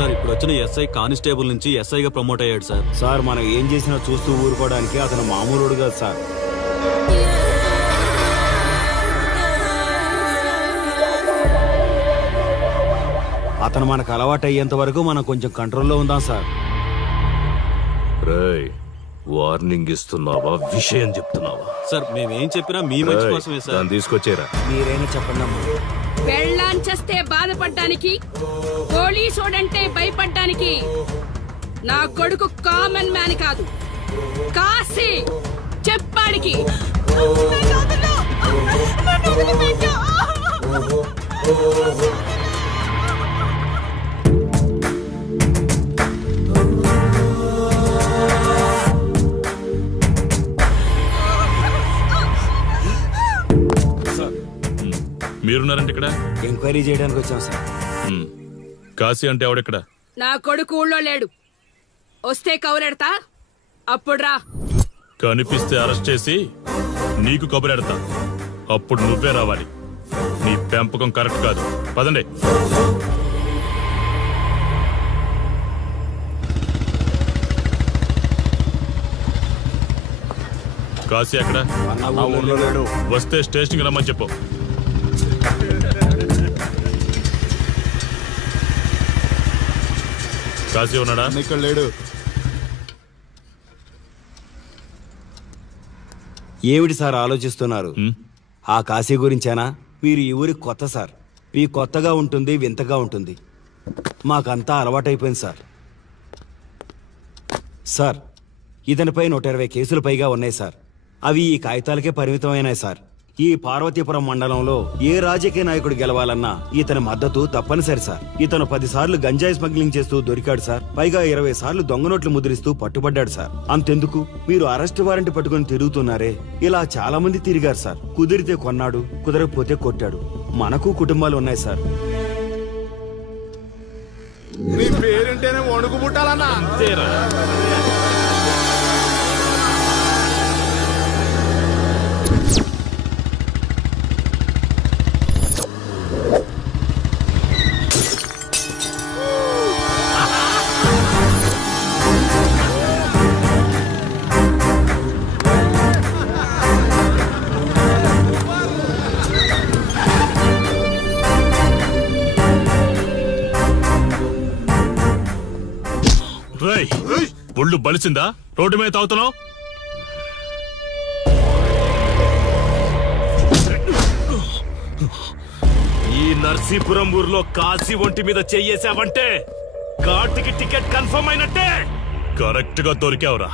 Sir ఇప్పుడు వచ్చిన SI constable నుంచి ఎస్ఐగా ప్రమోట్ అయ్యాడు సార్. సార్ మనం ఏం చేసినా చూస్తూ ఊరుకోవడానికి అతను మామూలుడు కాదు సార్. అతను మనకు అలవాటు అయ్యేంత వరకు మనం కొంచెం కంట్రోల్లో ఉందాం సార్. రేయ్, వార్నింగ్ ఇస్తున్నావా విషయం చెప్తున్నావా? సార్ మేమేం చెప్పినా మీ మంచి కోసమే సార్. దాన్ని తీసుకొచ్చేరా. మీరైనా చెప్పండి అమ్మా. పెళ్ళాంచేస్తే బాధపడ్డానికి, పోలీసోడంటే భయపడ్డానికి నా కొడుకు కామన్ మ్యాన్ కాదు, కాశీ చెప్పాడికి. మీరున్నారంటే ఇక్కడ ఎంక్వైరీ చేయడానికి వచ్చాం సార్. కాశీ అంటే ఎవడెక్కడ? నా కొడుకు ఊళ్ళో లేడు. వస్తే కౌరెడతా, అప్పుడు రా. కనిపిస్తే అరెస్ట్ చేసి నీకు కబురెడతా, అప్పుడు నువ్వే రావాలి. నీ పెంపకం కరెక్ట్ కాదు. పదండి. కాశీ ఎక్కడ? వస్తే స్టేషన్కి రమ్మని చెప్పు. కాశీ ఉన్నాడా? ఇక్కడ లేడు. ఏమిటి సార్ ఆలోచిస్తున్నారు? ఆ కాశీ గురించేనా? మీరు ఈ ఊరికి కొత్త సార్. మీ కొత్తగా ఉంటుంది, వింతగా ఉంటుంది. మాకంతా అలవాటైపోయింది సార్. సార్, ఇతనిపై 120 కేసులు పైగా ఉన్నాయి సార్. అవి ఈ కాగితాలకే పరిమితమైనాయి సార్. ఈ పార్వతీపురం మండలంలో ఏ రాజకీయ నాయకుడు గెలవాలన్నా ఇతని మద్దతు తప్పనిసరి సార్. ఇతను 10 సార్లు గంజాయి స్మగ్లింగ్ చేస్తూ దొరికాడు సార్. పైగా 20 సార్లు దొంగ నోట్లు ముద్రిస్తూ పట్టుబడ్డాడు సార్. అంతెందుకు, మీరు అరెస్ట్ వారెంట్ పట్టుకుని తిరుగుతున్నారే, ఇలా చాలా మంది తిరిగారు సార్. కుదిరితే కొన్నాడు, కుదరకపోతే కొట్టాడు. మనకు కుటుంబాలు ఉన్నాయి సార్. నీ పేరుంటేనే వణుకు పుట్టాలన్నా. ఒళ్ళు బలిసిందా? రోడ్డు మీద తాగుతున్నావు? ఈ నర్సీపురం ఊర్లో కాశీ ఒంటి మీద చెయ్యేసావంటే ఘాటుకి టికెట్ కన్ఫర్మ్ అయినట్టే. కరెక్ట్ గా దొరికావురా.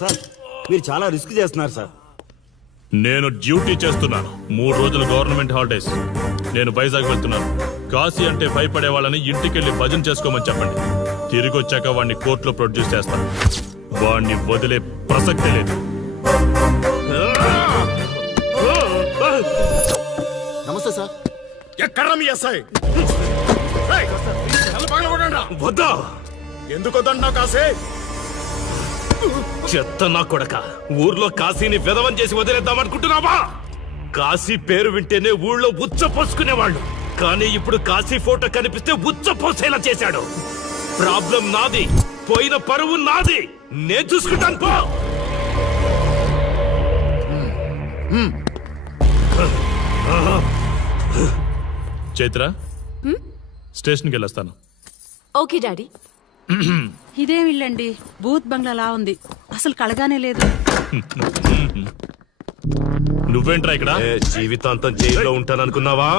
సార్, మీరు చాలా రిస్క్ చేస్తున్నారు సార్. నేను డ్యూటీ చేస్తున్నాను. 3 రోజులు గవర్నమెంట్ హాలిడేస్. నేను వైజాగ్ వెళ్తున్నాను. కాశీ అంటే భయపడే వాళ్ళని ఇంటికెళ్ళి భజన చేసుకోమని చెప్పండి. తిరిగి వచ్చాక వాడిని కోర్టులో ప్రొడ్యూస్ చేస్తాను. వాడిని వదిలే ప్రసక్తే లేదు. నమస్తే సార్. ఎక్కడ మీ ఎస్ఐ? వద్దా? ఎందుకు వద్దంటున్నావు కాశీ? చెత్త నా కొడక, ఊర్లో కాశీని విధవం చేసి వదిలేద్దామనుకుంటున్నావా? కాశీ పేరు వింటేనే ఊళ్ళో ఉచ్చ పోసుకునేవాళ్ళు, కానీ ఇప్పుడు కాశీ ఫోటో కనిపిస్తే ఉచ్చ పోసేలా చేశాడు. ప్రాబ్లం నాది, పోయిన పరువు నాది. నేను చూసుకుంటాను పో. చైత్ర, స్టేషన్కి వెళ్ళొస్తాను. Okay daddy. ఇదేం ఇల్లండి, బూత్ బంగ్లాలా ఉంది. అసలు కలగానే లేదు. నువ్వేంట్రా ఇక్కడ? జీవితాంతం జైల్లో ఉంటాననుకున్నావా?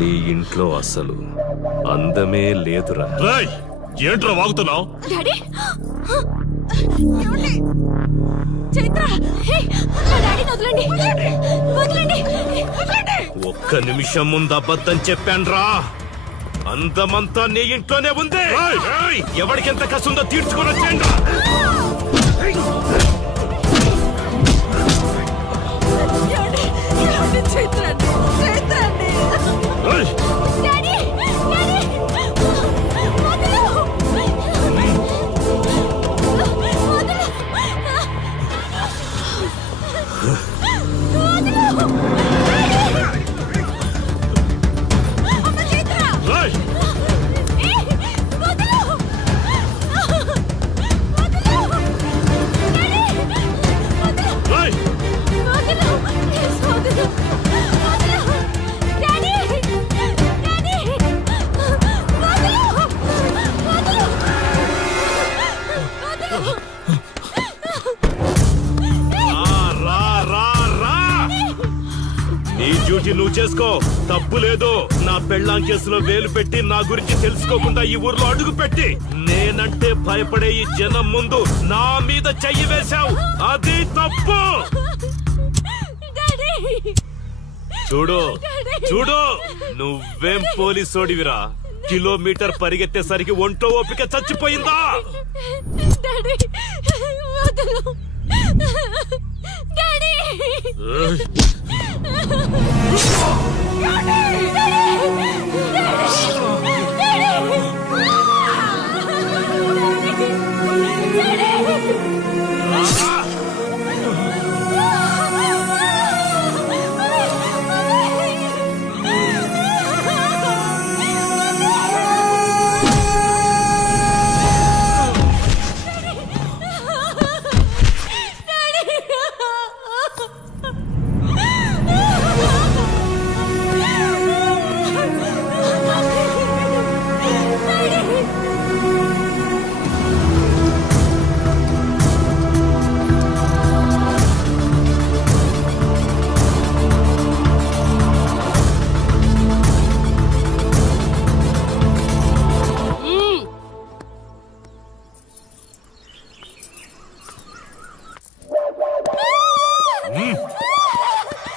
నీ ఇంట్లో అసలు అందమే లేదురా. రేయ్, ఏంట్రా వాగుతున్నావు? డాడీ ఏమండి? చైత్ర హే, నా డాడీని వదలండి వదలండి వదలండి. ఒక్క నిమిషం ముందు అబద్ధం చెప్పాన్రా. అందమంతా నీ ఇంట్లోనే ఉంది. ఏయ్, ఎవరికెంత కసుందో తీర్చుకొని వచ్చేయండి. ఏమండి? ఏమండి? చైత్ర అండి చైత్ర అండి. డాడీ డాడీ వదలు. రా, రా, రా. నీ డ్యూటీ నువ్వు చేసుకో, తప్పు లేదు. నా పెళ్ళాం కేసులో వేలు పెట్టి నా గురించి తెలుసుకోకుండా ఈ ఊర్లో అడుగు పెట్టి నేనంటే భయపడే ఈ జనం ముందు నా మీద చెయ్యి వేశావు. అది తప్పు. చూడు చూడు, నువ్వేం పోలీసోడివిరా. కిలోమీటర్ పరిగెత్తేసరికి ఒంట్లో ఓపిక చచ్చిపోయిందా? డాడీ వదలు. డాడీ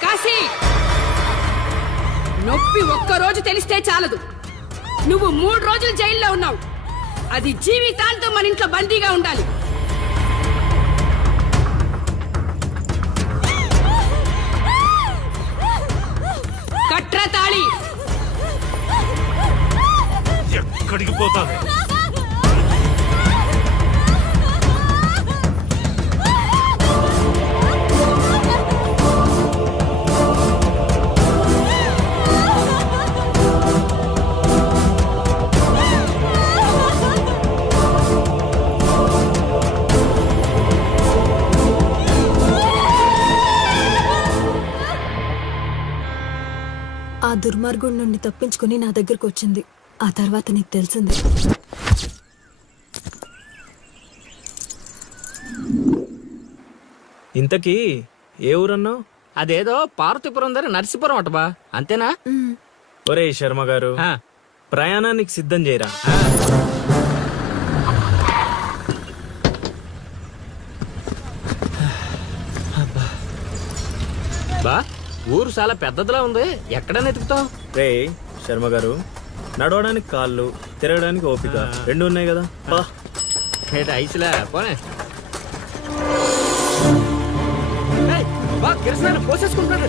కాశీ, నొప్పి ఒక్కరోజు తెలిస్తే చాలదు. నువ్వు 3 రోజులు జైల్లో ఉన్నావు. అది జీవితాంతం మన ఇంట్లో బందీగా ఉండాలి. కట్రా తాళి. ఎక్కడికి పోతావే? ఆ దుర్మార్గుడి నుండి తప్పించుకుని నా దగ్గరకు వచ్చింది. ఆ తర్వాత నీకు తెలిసింది. ఇంతకీ ఏ ఊరన్నావు? అదేదో పార్వతీపురం దగ్గర నరసీపురం అటబా, అంతేనా? ఒరే శర్మ గారు, ప్రయాణానికి సిద్ధం చేయరా. బా, ఊరు చాలా పెద్దదిలా ఉంది. ఎక్కడ వెతుకుతావు? రే శర్మ గారు, నడవడానికి కాళ్ళు, తిరగడానికి ఓపిక 2 ఉన్నాయి కదా. ఐసులా పోనే. పోసేసుకుంటాడు.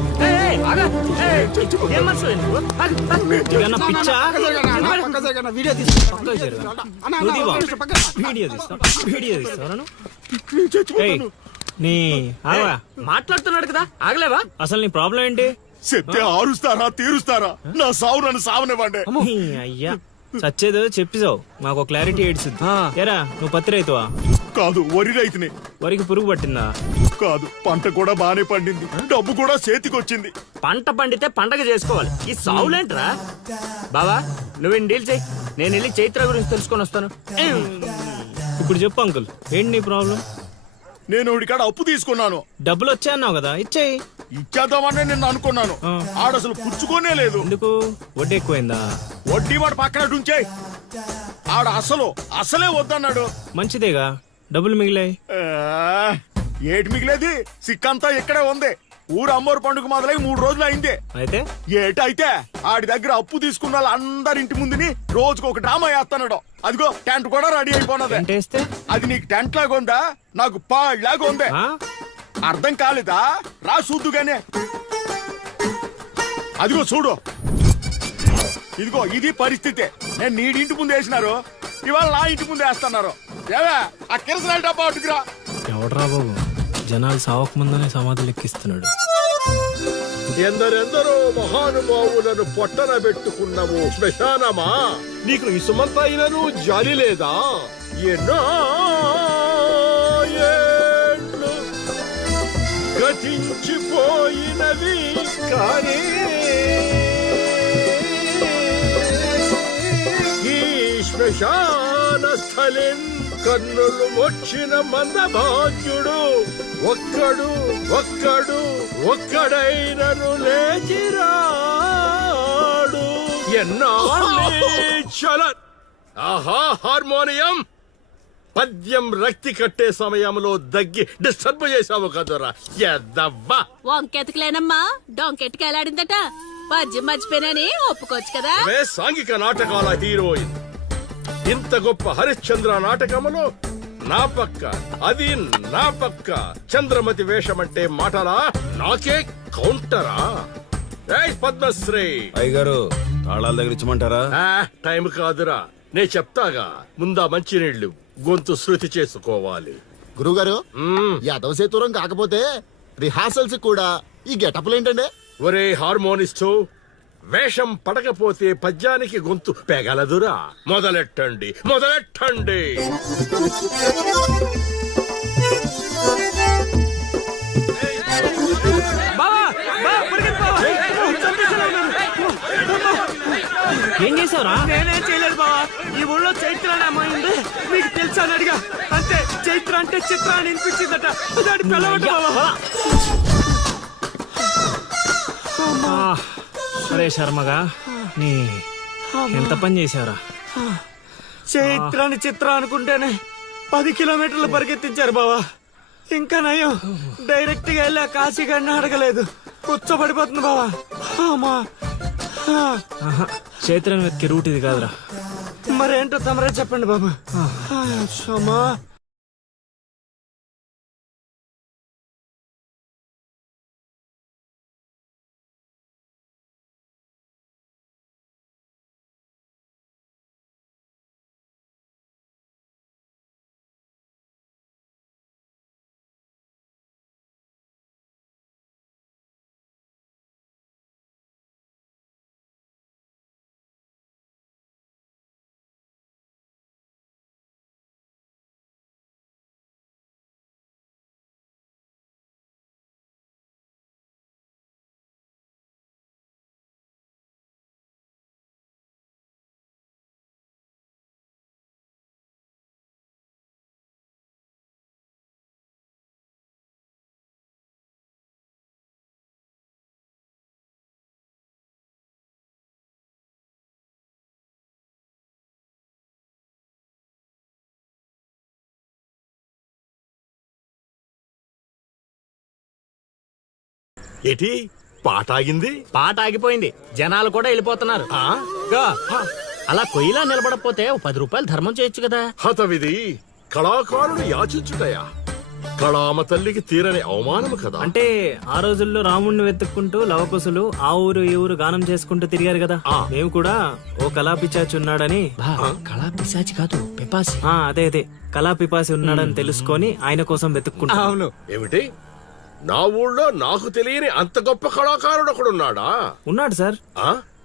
మాట్లాడుతున్నాడు కదా, ఆగలేవా? అసలు నీ ప్రాబ్లం ఏంటి? చెప్తే ఆరుస్తారా తీరుస్తారా? నా సావు నన్ను సావనివ్వండి. అయ్యా, చచ్చేదో చెప్పిసావు, మాకు క్లారిటీ ఏడ్చింది. ఎరా, నువ్వు పత్తి రైతువా? కాదు, వరి రైతుని. వరికి పురుగు పట్టిందా? కాదు, పంట కూడా బానే పండింది, డబ్బు కూడా చేతికొచ్చింది. పంట పండితే పండగ చేసుకోవాలి. ఈ సావులేంట్రా? బావా, నువ్వేం డీల్ చెయ్యి, నేను వెళ్ళి చైత్ర గురించి తెలుసుకొని వస్తాను. ఇప్పుడు చెప్పు అంకుల్, ఏంటి నీ ప్రాబ్లం? నేను ఇడికాడ అప్పు తీసుకున్నాను. డబ్బులు వచ్చాయన్నావు కదా, ఇచ్చేయి. ఇచ్చేద్దామని నిన్ను అనుకున్నాను ఆడసలు పుచ్చుకోనే లేదు. ఎందుకు వడ్డీ ఎక్కువైందా? వడ్డీ వాడు పక్కన ఉంచేయ్. ఆడ అసలే వద్దన్నాడు. మంచిదేగా, డబ్బులు మిగిలాయి. ఆ, ఏటి మిగిలేది? సిక్కంతా ఇక్కడే ఉంది. ఊరు అమ్మోరు పండుగ మొదలై 3 రోజులు అయింది. అయితే ఏటైతే ఆడి దగ్గర అప్పు తీసుకున్న వాళ్ళందరి ఇంటి ముందుని రోజుకు ఒక డ్రామా వేస్తున్నాడు. అదిగో టెంట్ కూడా రెడీ అయిపోయినది. టెంట్ వేస్తే? అది నీకు టెంట్ లాగా ఉందా? నాకు పాళ్ళలాగా ఉంది. ఆ? అర్థం కాలేదా? రా చూద్దుగానే. అదిగో చూడు, ఇదిగో ఇది పరిస్థితి. నేను నీ ఇంటి ముందు వేసినారు, ఇవాళ నా ఇంటి ముందు వేస్తున్నారు. ఏవే ఆ కిరసనాల డబ్బా అటుకురా. ఎవడరా బాబు, జనాలు సావక ముందనే సమాధులు ఎక్కిస్తున్నాడు. ఎందరెందరో మహానుభావులను పొట్టన పెట్టుకున్నావు శ్మశానమా, నీకు ఇసుమంతైనను జాలి లేదా? ఎన్నో ఏండ్లు గతించిపోయినవి కానీ ఈ శ్మశాన స్థలిన్ కన్నులు వచ్చిన మందభాగ్యుడు ఒక్కడైనను లేచిరాడు. ఎన్నాళ్ళ ఆహా హార్మోనియం పద్యం రక్తి కట్టే సమయంలో దగ్గి డిస్టర్బ్ చేసావు కదరా ఎద్దవ్వా. వంకెతకలేనమ్మా, డొంకెట్టుకు ఎలాడిందట. పద్యం మర్చిపోయినని ఒప్పుకోవచ్చు కదా. సాంఘిక నాటకాల హీరోయిన్. ఇంత గొప్ప హరిశ్చంద్ర నాటకములో నా పక్క చంద్రమతి వేషమంటే మాటలా? నాకే కౌంటరా? పద్మశ్రీ అయ్యగారు తాళాల దగ్గర ఇచ్చమంటారా? టైం కాదురా, నే చెప్తాగా. ముందా మంచినీళ్లు గొంతు శృతి చేసుకోవాలి. గురుగారు, యాదవ సేతురం కాకపోతే రిహార్సల్స్ కూడా ఈ గెటప్లు ఏంటండి? ఒరే హార్మోనిస్టు, వేషం పడకపోతే పద్యానికి గొంతు పెగలదురా. మొదలెట్టండి. ఏం చేసావురా? నేనేం చేయలేదు బావా. ఈ ఊళ్ళో చైత్ర అనే అమ్మాయి ఉంది, మీకు తెలుసా అని అడిగా. అంతే, చైత్ర అంటే చిత్ర అని వినిపించిందట. దాని పిల్లవట బావా. అరే శర్మగా, నీ ఎంత పని చేశారా? చైత్రాన్ని చిత్ర అనుకుంటేనే 10 కిలోమీటర్లు పరిగెత్తించారు బావా. ఇంకా నయం, డైరెక్ట్ గా వెళ్ళి ఆ కాశీగాడిని అడగలేదు. కూర్చోబడిపోతుంది బావా. చైత్రను వెతికే రూట్ ఇది కాదురా. మరేంటో తమరే చెప్పండి బాబా. క్షమా. ఏటి పాట ఆగింది? పాట ఆగిపోయింది, జనాలు కూడా వెళ్ళిపోతున్నారు. అలా కొయ్యిలా నిలబడకపోతే 10 రూపాయలు ధర్మం చేయొచ్చు కదా. హతవిధి కళాకారుడు యాచించుటయా? కళామ తల్లికి తీరని అవమానము కదా. అంటే ఆ రోజుల్లో రాముణ్ణి వెతుక్కుంటూ లవకుశులు ఆ ఊరు ఈ ఊరు గానం చేసుకుంటూ తిరిగారు కదా. మేము కూడా ఓ కళా పిశాచి ఉన్నాడని. కళా పిశాచి కాదు, పిపాసి. అదే కళా పిపాసి ఉన్నాడని తెలుసుకొని ఆయన కోసం వెతుక్కుంటా. అవును. ఏమిటి, నా ఊళ్ళో నాకు తెలియని అంత గొప్ప కళాకారుడు ఒకడున్నాడా? ఉన్నాడు సార్,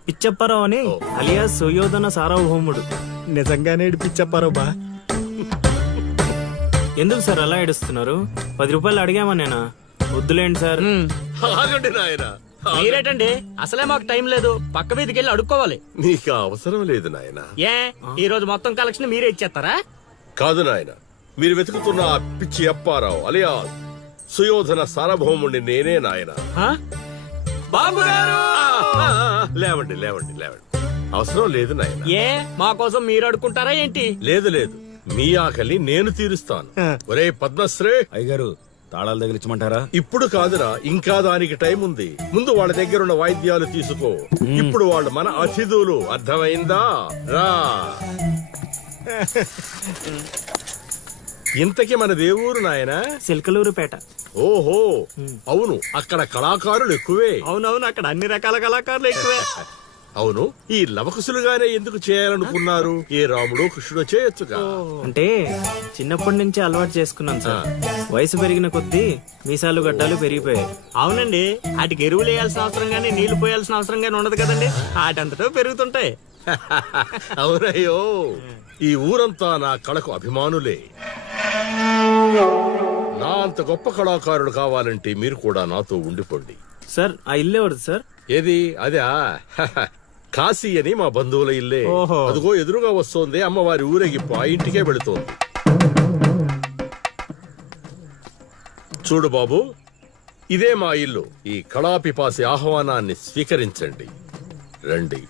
పిచ్చప్పారావు అని, అలియాస్ సుయోధన సార్వభౌముడు. నిజంగానే పిచ్చప్పారావు బా. ఎందుకు సార్ అలా ఏడుస్తున్నారు? 10 రూపాయలు అడిగామనేనా? వద్దులేండి సార్. ఆగండి నాయనా. మీరేటండి, అసలే మాకు టైం లేదు. పక్క వీధికి వెళ్ళి అడుక్కోవాలి. నీకు అవసరం లేదు నాయనా. ఏ ఈ రోజు మొత్తం కలెక్షన్ మీరే ఇచ్చేస్తారా? కాదు నాయన, మీరు వెతుకుతున్న ఆ పిచ్చి అప్పారావు అలియా సుయోధన సార్వభౌముణ్ణి నేనే నాయన. బాబు గారు లేవండి లేవండి లేవండి, అవసరం లేదు నాయన. ఏ మా కోసం మీరు అడుకుంటారా ఏంటి? లేదు లేదు, మీ ఆకలి నేను తీరుస్తాను. ఒరే పద్మశ్రీ, అయ్యగారు తాళాలు తగిలించమంటారా? ఇప్పుడు కాదురా, ఇంకా దానికి టైం ఉంది. ముందు వాళ్ళ దగ్గర ఉన్న వాయిద్యాలు తీసుకో. ఇప్పుడు వాళ్ళు మన అతిథులు, అర్థమైందా? రా. ఇంతకీ మన దేవురు నాయనా? సిల్కలూరుపేట. ఓహో, అవును, అక్కడ కళాకారులు ఎక్కువే. అవునవును, అక్కడ అన్ని రకాల కళాకారులు ఎక్కువే. అవును, ఈ లవకుశులుగానే ఎందుకు చేయాలనుకున్నారు? ఏ రాముడు కృష్ణుడు చేయొచ్చుగా. అంటే చిన్నప్పటి నుంచి అలవాటు చేసుకున్నాను సార్. వయసు పెరిగిన కొద్దీ మీసాలు గడ్డాలు పెరిగిపోయాయి. అవునండి, వాటికి ఎరువులు వేయాల్సిన అవసరం గానీ నీళ్లు పోయాల్సిన అవసరం గానీ ఉండదు కదండి. వాటంతటో పెరుగుతుంటాయి. అవునయ్యో, ఈ ఊరంతా నా కళకు అభిమానులే. నా అంత గొప్ప కళాకారుడు కావాలంటే మీరు కూడా నాతో ఉండిపోండి. సార్ ఆ ఇల్లు ఎవరిది సార్? ఏది? అదే కాశీ అని మా బంధువుల ఇల్లే. ఓహో. అదిగో ఎదురుగా వస్తోంది అమ్మవారి ఊరేగింపు, ఆ ఇంటికే వెళుతోంది. చూడు బాబు, ఇదే మా ఇల్లు. ఈ కళాపిపాసి ఆహ్వానాన్ని స్వీకరించండి. రండి.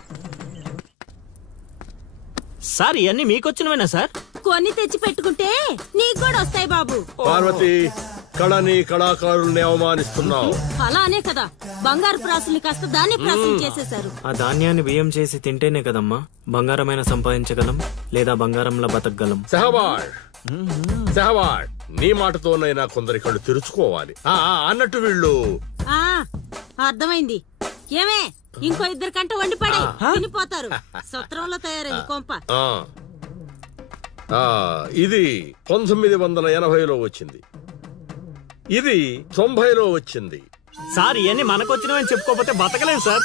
సార్ ఇవన్నీ మీకొచ్చినవేనా సార్? కొన్ని తెచ్చి పెట్టుకుంటే నీకు కూడా వస్తాయి బాబు. పార్వతి, కళని కళాకారుల్ని అవమానిస్తున్నావు. అలానే కదా బంగారు ప్రాసుల్ని కాస్త దాన్ని ప్రాసం చేసేశారు. ఆ ధాన్యాన్ని బియ్యం చేసి తింటేనే కదమ్మా బంగారమైన సంపాదించగలం, లేదా బంగారంలో బతకగలం. సెహబాడ్ సెహబాడ్, నీ మాటతోనైనా కొందరి కళ్ళు తెరుచుకోవాలి. అన్నట్టు వీళ్ళు ఆ అర్థమైంది. ఏమే ఇంకో ఇద్దరు కంట వండి పడే తినిపోతారు. సత్రంలో తయారైంది కొంప. ఇది 1980లో వచ్చింది, ఇది 90లో వచ్చింది. సార్ ఇవన్నీ మనకొచ్చినవని చెప్పుకోకపోతే బతకలేం సార్.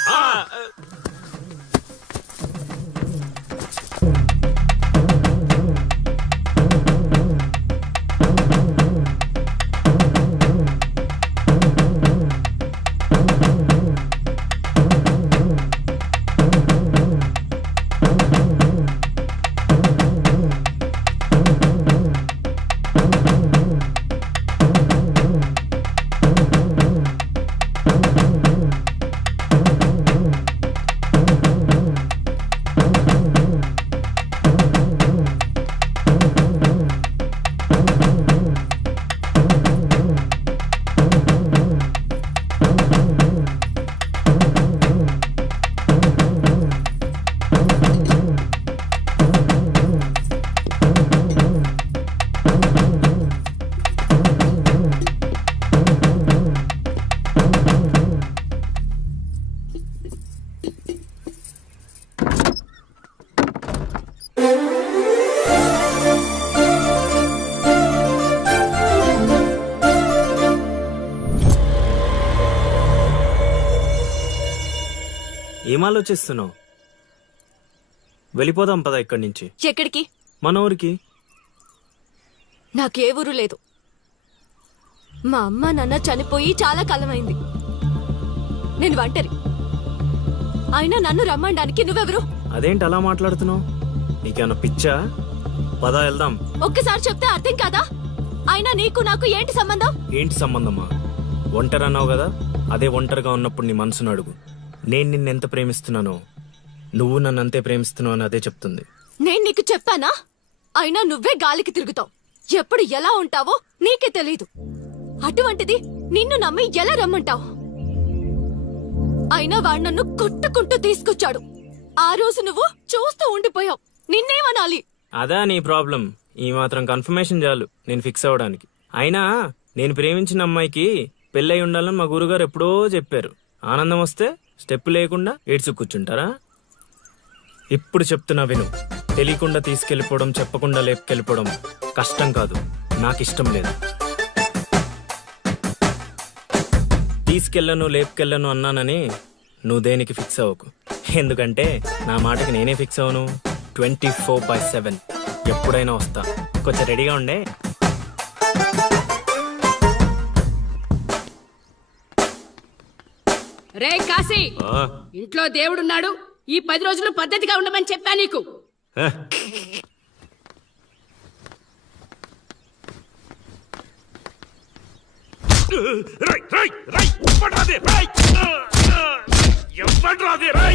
ఏం ఆలోచిస్తున్నావు? వెళ్ళిపోదాం పద ఇక్కడి నుంచి. ఎక్కడికి? మన ఊరికి. నాకే ఊరు లేదు. మా అమ్మ నాన్న చనిపోయి చాలా కాలమైంది. నేను ఒంటరి. అయినా నన్ను రమ్మడానికి నువ్వెవరు? అదేంటి అలా మాట్లాడుతున్నావు? నీకేమన్నా పిచ్చా? పద వెళ్దాం. ఒక్కసారి చెప్తే అర్థం కాదా? అయినా నీకు నాకు ఏంటి సంబంధం? ఏంటి సంబంధమా? ఒంటరి అన్నావు కదా, అదే ఒంటరిగా ఉన్నప్పుడు నీ మనసును అడుగు. నేను నిన్నెంత ప్రేమిస్తున్నానో నువ్వు నన్ను అంతే ప్రేమిస్తున్నావు అని అదే చెప్తుంది. నేను నీకు చెప్పానా? అయినా నువ్వే గాలికి తిరుగుతావు. ఎప్పుడు ఎలా ఉంటావో నీకే తెలీదు. అటువంటిది నిన్ను నమ్మి ఎలా రమ్మంటావు? అయినా వాడు నన్ను కొట్టుకుంటూ తీసుకొచ్చాడు. ఆ రోజు నువ్వు చూస్తూ ఉండిపోయావు. నిన్నేమనాలి? అదా నీ ప్రాబ్లం? ఈ మాత్రం కన్ఫర్మేషన్ చాలు నేను ఫిక్స్ అవ్వడానికి. అయినా నేను ప్రేమించిన అమ్మాయికి పెళ్ళై ఉండాలని మా గురుగారు ఎప్పుడో చెప్పారు. ఆనందం వస్తే స్టెప్ లేకుండా ఏడ్చు కూర్చుంటారా? ఇప్పుడు చెప్తున్నా విను. తెలియకుండా తీసుకెళ్లిపోవడం, చెప్పకుండా లేపుకెళ్ళిపోవడం కష్టం కాదు, నాకిష్టం లేదు. తీసుకెళ్ళను లేపుకెళ్ళను అన్నానని నువ్వు దేనికి ఫిక్స్ అవ్వకు. ఎందుకంటే నా మాటకి నేనే ఫిక్స్ అవ్వను. 24/7 ఎప్పుడైనా వస్తా. కొంచెం రెడీగా ఉండే. రే కాశీ, ఇంట్లో దేవుడున్నాడు. ఈ 10 రోజులు పద్ధతిగా ఉండమని చెప్పా నీకు. రై, రై, రై, ఇవ్వండ్రాది, రై. ఇవ్వండ్రాది, రై.